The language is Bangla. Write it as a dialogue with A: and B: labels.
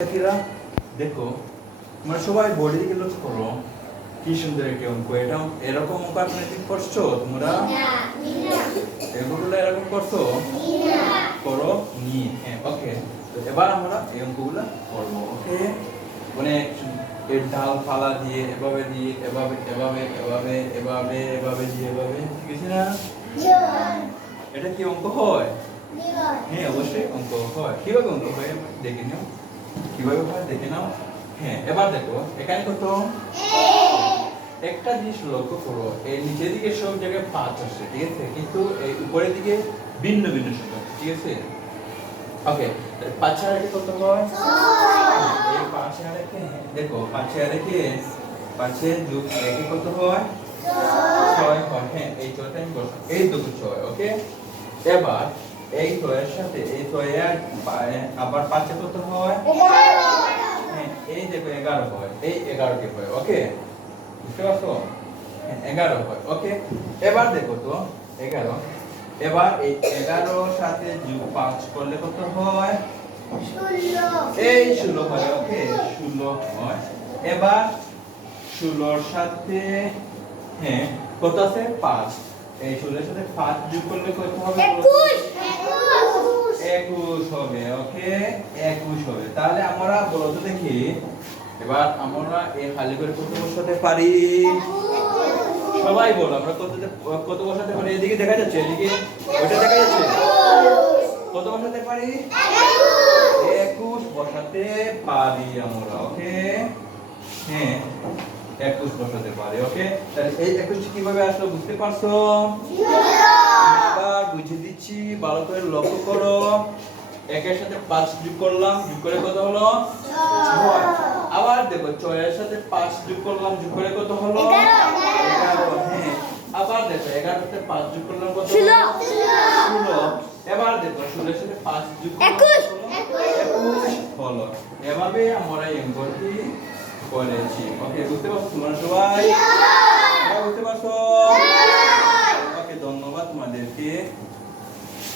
A: শিক্ষার্থীরা দেখো তোমরা সবাই বোর্ডে দিকে লক্ষ্য করো কি সুন্দর একটি অঙ্ক এটা এরকম অঙ্ক করছ তোমরা? এগুলো এরকম করছ? করো নি হ্যাঁ ওকে তো এবার আমরা এই অঙ্কগুলো করব ওকে অনেক এর ঢাল ফালা দিয়ে এভাবে দিয়ে এভাবে এভাবে এভাবে এভাবে এভাবে দিয়ে এভাবে ঠিক আছে না? এটা কি অঙ্ক হয়? হ্যাঁ অবশ্যই অঙ্ক হয়। কীভাবে অঙ্ক হয়? দেখে নাও। কীভাবে হয়? দেখে নাও। হ্যাঁ এবার দেখো এখানে কত? একটা জিনিস লক্ষ্য করো এই নিচের দিকে সব জায়গায় পাঁচ আছে ঠিক আছে? কিন্তু এই উপরের দিকে ভিন্ন ভিন্ন সংখ্যা ঠিক আছে? ওকে পাঁচে আর কত হয়? এই পাঁচে আর দেখো পাঁচে রেখে পাঁচে যোগ রেখে কত হয়? ছয়। হয় হ্যাঁ এই ছয়টা আমি বসাবো। এই দুটো ছয় ওকে এবার এই ছয়ের সাথে এই আর পা- আবার পাঁচে কত হয়? হ্যাঁ এই দেখো এগারো হয় এই এগারোটি হয় ওকে? বুঝতে পারছ? হ্যাঁ এগারো হয় ওকে? এবার দেখো তো এগারো। এবার এই এগারোর সাথে যোগ পাঁচ করলে কত হয়? এই ষোলো হয় ওকে? ষোলো হয়। এবার ষোলোর সাথে হ্যাঁ কত আছে? পাঁচ। এই ষোলোর সাথে পাঁচ যোগ করলে কত হবে? একুশ। হবে ওকে? একুশ হবে। তাহলে আমরা বলো তো দেখি। এবার আমরা এই খালি করে কত বসাতে পারি? সবাই বলো আমরা কত কত বসাতে পারি? এদিকে দেখা যাচ্ছে এদিকে ওইটা দেখা যাচ্ছে। কত বসাতে পারি? একুশ বসাতে পারি আমরা ওকে? হ্যাঁ। একুশ বসাতে পারি ওকে তাহলে এই একুশ কীভাবে আসলো বুঝতে পারছ? বুঝে দিচ্ছি ভালো করে লক্ষ্য করো। একের সাথে পাঁচ যোগ করলাম যোগ করে কত হলো? ছয়। আবার দেখো ছয়ের সাথে পাঁচ যোগ করলাম যোগ করে কত হলো? এগারো হ্যাঁ। আবার দেখো এগারোর সাথে পাঁচ যোগ করলাম কত হলো?
B: ষোলো।
A: এবার দেখো ষোলোর সাথে পাঁচ যোগ করলাম
B: একুশ।
A: হলো? এভাবে আমরা অঙ্কটি করেছি। ওকে বুঝতে পারছ তোমরা সবাই? বুঝতে পারছ? ওকে ধন্যবাদ তোমাদেরকে।